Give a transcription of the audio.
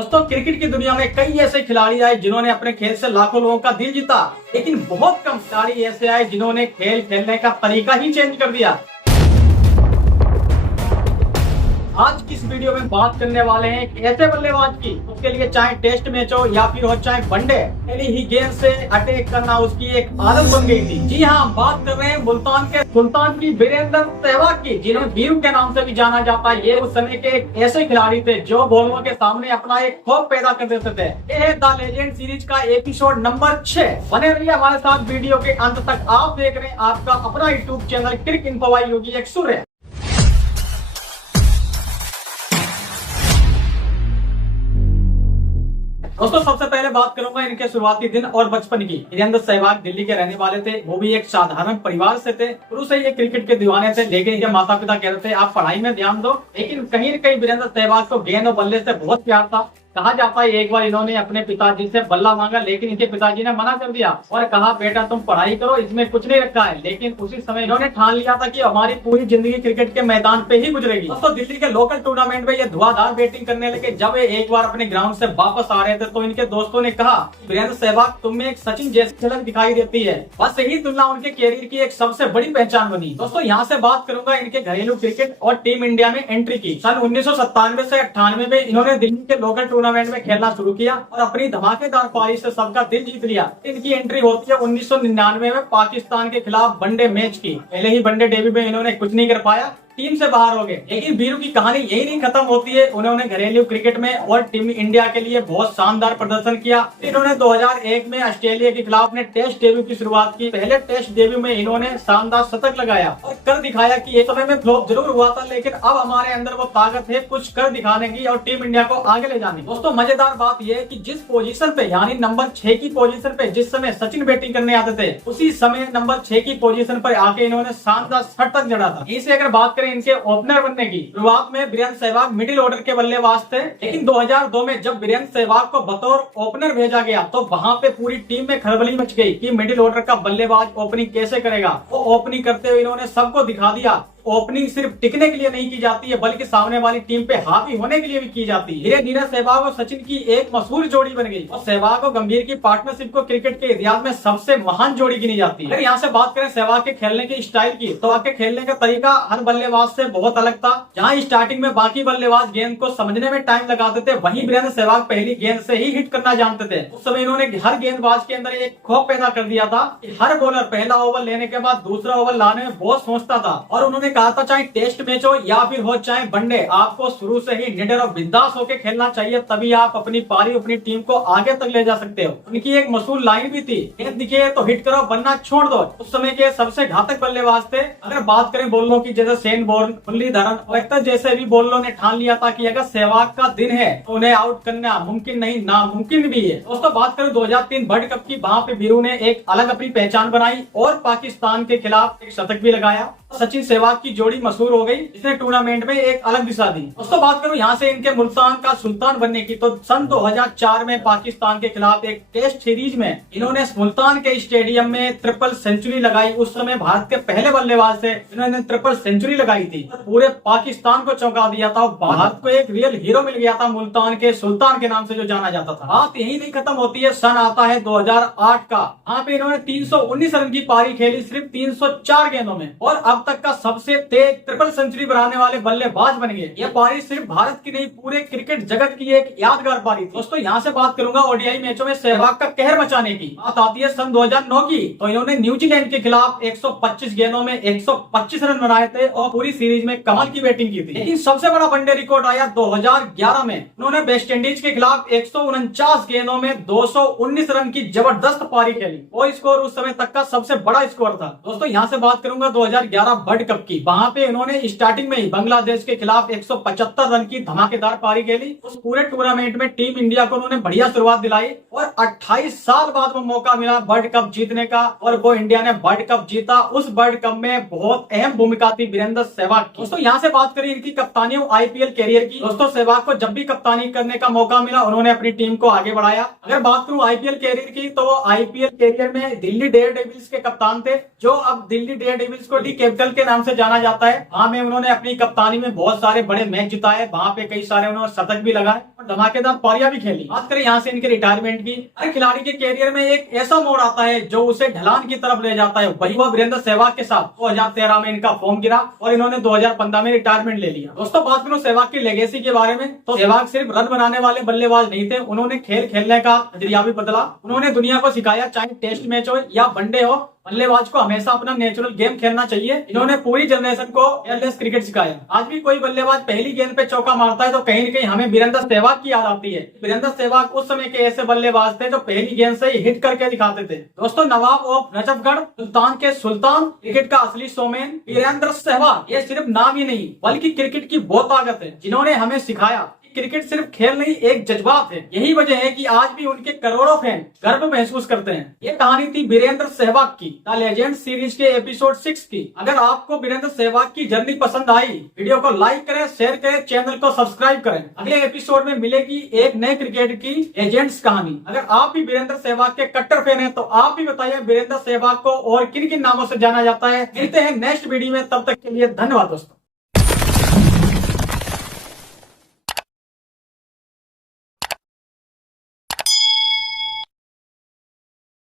दोस्तों क्रिकेट की दुनिया में कई ऐसे खिलाड़ी आए जिन्होंने अपने खेल से लाखों लोगों का दिल जीता, लेकिन बहुत कम खिलाड़ी ऐसे आए जिन्होंने खेल खेलने का तरीका ही चेंज कर दिया। आज की इस वीडियो में बात करने वाले हैं एक ऐसे बल्लेबाज की, उसके लिए चाहे टेस्ट मैच हो या फिर हो चाहे वनडे, पहली ही गेंद से अटैक करना उसकी एक आदत बन गई थी। जी हाँ, बात कर रहे हैं मुल्तान के सुल्तान की, वीरेंद्र सहवाग की, जिन्हें वीरू के नाम से भी जाना जाता है। ये उस समय के एक ऐसे खिलाड़ी थे जो बॉलरों के सामने अपना एक खौफ पैदा कर देते थे। ये है द लेजेंड सीरीज का एपिसोड नंबर 6। बने रहिए हमारे साथ वीडियो के अंत तक। आप देख रहे हैं आपका अपना यूट्यूब चैनल क्रिक इन्फो बाय योगी एक सूर्य। दोस्तों सबसे पहले बात करूंगा इनके शुरुआती दिन और बचपन की। वीरेंद्र सहवाग दिल्ली के रहने वाले थे, वो भी एक साधारण परिवार से थे। शुरू से ये क्रिकेट के दीवाने थे, लेकिन इनके माता पिता कहते थे आप पढ़ाई में ध्यान दो। लेकिन कहीं न कहीं वीरेंद्र सहवाग को गेंद और बल्ले से बहुत प्यार था। कहा जाता है एक बार इन्होंने अपने पिताजी से बल्ला मांगा, लेकिन इनके पिताजी ने मना कर दिया और कहा बेटा तुम पढ़ाई करो, इसमें कुछ नहीं रखा है। लेकिन उसी समय इन्होंने ठान लिया था कि हमारी पूरी जिंदगी क्रिकेट के मैदान पे ही गुजरेगी। तो दिल्ली के लोकल टूर्नामेंट में ये धुआंधार बैटिंग करने लगे। जब ये एक बार अपने ग्राउंड से वापस आ रहे थे तो इनके दोस्तों ने कहा वीरेंद्र सहवाग तुम में एक सचिन जैसी झलक दिखाई देती है। बस यही तुलना उनके कैरियर की एक सबसे बड़ी पहचान बनी। दोस्तों यहाँ से बात करूंगा इनके घरेलू क्रिकेट और टीम इंडिया में एंट्री की। सन 1997 से 98 में इन्होंने दिल्ली के लोकल टूर्नामेंट में खेलना शुरू किया और अपनी धमाकेदार पारी से सबका दिल जीत लिया। इनकी एंट्री होती है 1999 में पाकिस्तान के खिलाफ वनडे मैच की। पहले ही वनडे डेब्यू में इन्होंने कुछ नहीं कर पाया, टीम से बाहर हो गए। लेकिन वीरू की कहानी यही नहीं खत्म होती है। उन्होंने घरेलू क्रिकेट में और टीम इंडिया के लिए बहुत शानदार प्रदर्शन किया। इन्होंने 2001 में ऑस्ट्रेलिया के खिलाफ अपने टेस्ट डेब्यू की शुरुआत की। पहले टेस्ट डेब्यू में इन्होंने शानदार शतक लगाया और कर दिखाया कि एक समय में फ्लॉप जरूर हुआ था, लेकिन अब हमारे अंदर वो ताकत है कुछ कर दिखाने की और टीम इंडिया को आगे ले जाने की। दोस्तों मजेदार बात यह है कि जिस पोजीशन पे यानी नंबर 6 की पोजीशन पे जिस समय सचिन बैटिंग करने आते थे, उसी समय नंबर 6 की पोजीशन पर आके इन्होंने शानदार शतक जड़ा था। इसे अगर बात करें इनके ओपनर बनने की, शुरुआत में वीरेंद्र सहवाग मिडिल ऑर्डर के बल्लेबाज थे, लेकिन 2002 में जब वीरेंद्र सहवाग को बतौर ओपनर भेजा गया तो वहां पे पूरी टीम में खलबली मच गई कि मिडिल ऑर्डर का बल्लेबाज ओपनिंग कैसे करेगा। वो ओपनिंग करते हुए इन्होंने सबको दिखा दिया ओपनिंग सिर्फ टिकने के लिए नहीं की जाती है, बल्कि सामने वाली टीम पे हावी होने के लिए भी की जाती है। धीरे धीरे सहवाग और सचिन की एक मशहूर जोड़ी बन गई और सहवाग और गंभीर की पार्टनरशिप को क्रिकेट के इतिहास में सबसे महान जोड़ी गिनी जाती है। अगर यहाँ से बात करें सहवाग के खेलने की स्टाइल की, तो आपके खेलने का तरीका हर बल्लेबाज से बहुत अलग था। जहाँ स्टार्टिंग में बाकी बल्लेबाज गेंद को समझने में टाइम लगाते थे, वहीं वीरेंद्र सहवाग पहली गेंद से ही हिट करना जानते थे। उस समय इन्होंने हर गेंदबाज के अंदर एक खौफ पैदा कर दिया था कि हर बॉलर पहला ओवर लेने के बाद दूसरा ओवर लाने में बहुत सोचता था। और उन्होंने कहा था चाहे टेस्ट मैच हो या फिर हो चाहे वनडे, आपको शुरू से ही निडर और बिंदास होकर खेलना चाहिए, तभी आप अपनी पारी अपनी टीम को आगे तक ले जा सकते हो। उनकी एक मशहूर लाइन भी थी, गेंद दिखे तो हिट करो वरना छोड़ दो। उस समय के सबसे घातक बल्लेबाज थे। अगर बात करें बॉलरों की, जैसे शेन वॉर्न, मुरलीधरन और अख्तर जैसे भी बॉलरों ने ठान लिया था कि अगर सहवाग का दिन है तो उन्हें आउट करना मुमकिन नहीं नामुमकिन भी है। दोस्तों बात करें 2003 वर्ल्ड कप की, वहां पे वीरू ने एक अलग अपनी पहचान बनाई और पाकिस्तान के खिलाफ एक शतक भी लगाया। सचिन सहवाग की जोड़ी मशहूर हो गई, जिसने टूर्नामेंट में एक अलग दिशा दी। दोस्तों बात करूं यहाँ से इनके मुल्तान का सुल्तान बनने की, तो सन 2004 में पाकिस्तान के खिलाफ एक टेस्ट सीरीज में इन्होंने मुल्तान के स्टेडियम में ट्रिपल सेंचुरी लगाई। उस समय भारत के पहले बल्लेबाज थे, इन्होंने ट्रिपल सेंचुरी लगाई थी, पूरे पाकिस्तान को चौंका दिया था। भारत को एक रियल हीरो मिल गया था, मुल्तान के सुल्तान के नाम से जो जाना जाता था। बात यही नहीं खत्म होती है, सन आता है 2008 का। यहाँ पे इन्होंने 319 रन की पारी खेली सिर्फ 304 गेंदों में और अब तक का सबसे तेज ट्रिपल सेंचुरी बनाने वाले बल्लेबाज बन गए। यह पारी सिर्फ भारत की नहीं पूरे क्रिकेट जगत की एक यादगार पारी थी। दोस्तों यहाँ से बात करूंगा ओडीआई मैचों में सहवाग का कहर मचाने की। बात आती है सन 2009 की, तो इन्होंने न्यूजीलैंड के खिलाफ 125 गेंदों में 125 रन बनाए थे और पूरी सीरीज में कमाल की बैटिंग की थी। लेकिन सबसे बड़ा वनडे रिकॉर्ड आया 2011 में। उन्होंने वेस्ट इंडीज के खिलाफ 149 गेंदों में 219 रन की जबरदस्त पारी खेली। वो स्कोर उस समय तक का सबसे बड़ा स्कोर था। दोस्तों यहाँ से बात करूंगा 2011 वर्ल्ड कप की। वहां पे उन्होंने स्टार्टिंग में ही बांग्लादेश के खिलाफ 175 रन की धमाकेदार पारी खेली। उस पूरे टूर्नामेंट में टीम इंडिया को उन्होंने बढ़िया शुरुआत दिलाई और 28 साल बाद वो मौका मिला वर्ल्ड कप जीतने का और वो इंडिया ने वर्ल्ड कप जीता। उस वर्ल्ड कप में बहुत अहम भूमिका थी वीरेंद्र सहवाग की। दोस्तों यहाँ से बात करें इनकी कप्तानी आईपीएल कैरियर की। दोस्तों सहवाग को जब भी कप्तानी करने का मौका मिला उन्होंने अपनी टीम को आगे बढ़ाया। अगर बात करूं आईपीएल कैरियर की, तो वो आईपीएल कैरियर में दिल्ली डेयरडेविल्स के कप्तान थे, जो अब दिल्ली डेयरडेविल्स को डी कैपिटल के नाम से जाना जाना जाता है। वहाँ में उन्होंने अपनी कप्तानी में बहुत सारे बड़े मैच जिताए, वहाँ पे कई सारे उन्होंने शतक भी लगाए और धमाकेदार पारियां भी खेली। बात करें यहाँ से इनके रिटायरमेंट की, हर खिलाड़ी के कैरियर में एक ऐसा मोड़ आता है जो उसे ढलान की तरफ ले जाता है। वही हुआ वीरेंद्र सहवाग के साथ। 2013 में इनका फॉर्म गिरा और इन्होंने 2015 में रिटायरमेंट ले लिया। दोस्तों बात करूं सहवाग की लेगेसी के बारे में, तो सहवाग सिर्फ रन बनाने वाले बल्लेबाज नहीं थे, उन्होंने खेल खेलने का नजरिया भी बदला। उन्होंने दुनिया को सिखाया, चाहे टेस्ट मैच हो या वनडे हो, बल्लेबाज को हमेशा अपना नेचुरल गेम खेलना चाहिए। इन्होंने पूरी जनरेशन को एयरलेस क्रिकेट सिखाया। आज भी कोई बल्लेबाज पहली गेंद पे चौका मारता है तो कहीं न कहीं हमें वीरेंद्र सहवाग की याद आती है। वीरेंद्र सहवाग उस समय के ऐसे बल्लेबाज थे जो पहली गेंद से ही हिट करके दिखाते थे। दोस्तों नवाब ऑफ नजफगढ़, सुल्तान के सुल्तान, क्रिकेट का असली शोमैन वीरेंद्र सहवाग, ये सिर्फ नाम ही नहीं बल्कि क्रिकेट की वो ताकत है जिन्होंने हमें सिखाया क्रिकेट सिर्फ खेल नहीं, एक जज्बात है। यही वजह है कि आज भी उनके करोड़ों फैन गर्व महसूस करते हैं। ये कहानी थी वीरेंद्र सहवाग की, द लेजेंड सीरीज के एपिसोड 6 की। अगर आपको वीरेंद्र सहवाग की जर्नी पसंद आई, वीडियो को लाइक करें, शेयर करें, चैनल को सब्सक्राइब करें। अगले एपिसोड में मिलेगी एक नए क्रिकेट की लेजेंड्स कहानी। अगर आप भी वीरेंद्र सहवाग के कट्टर फैन है तो आप भी बताइए वीरेंद्र सहवाग को और किन किन नामों से जाना जाता है। मिलते हैं नेक्स्ट वीडियो में, तब तक के लिए धन्यवाद दोस्तों।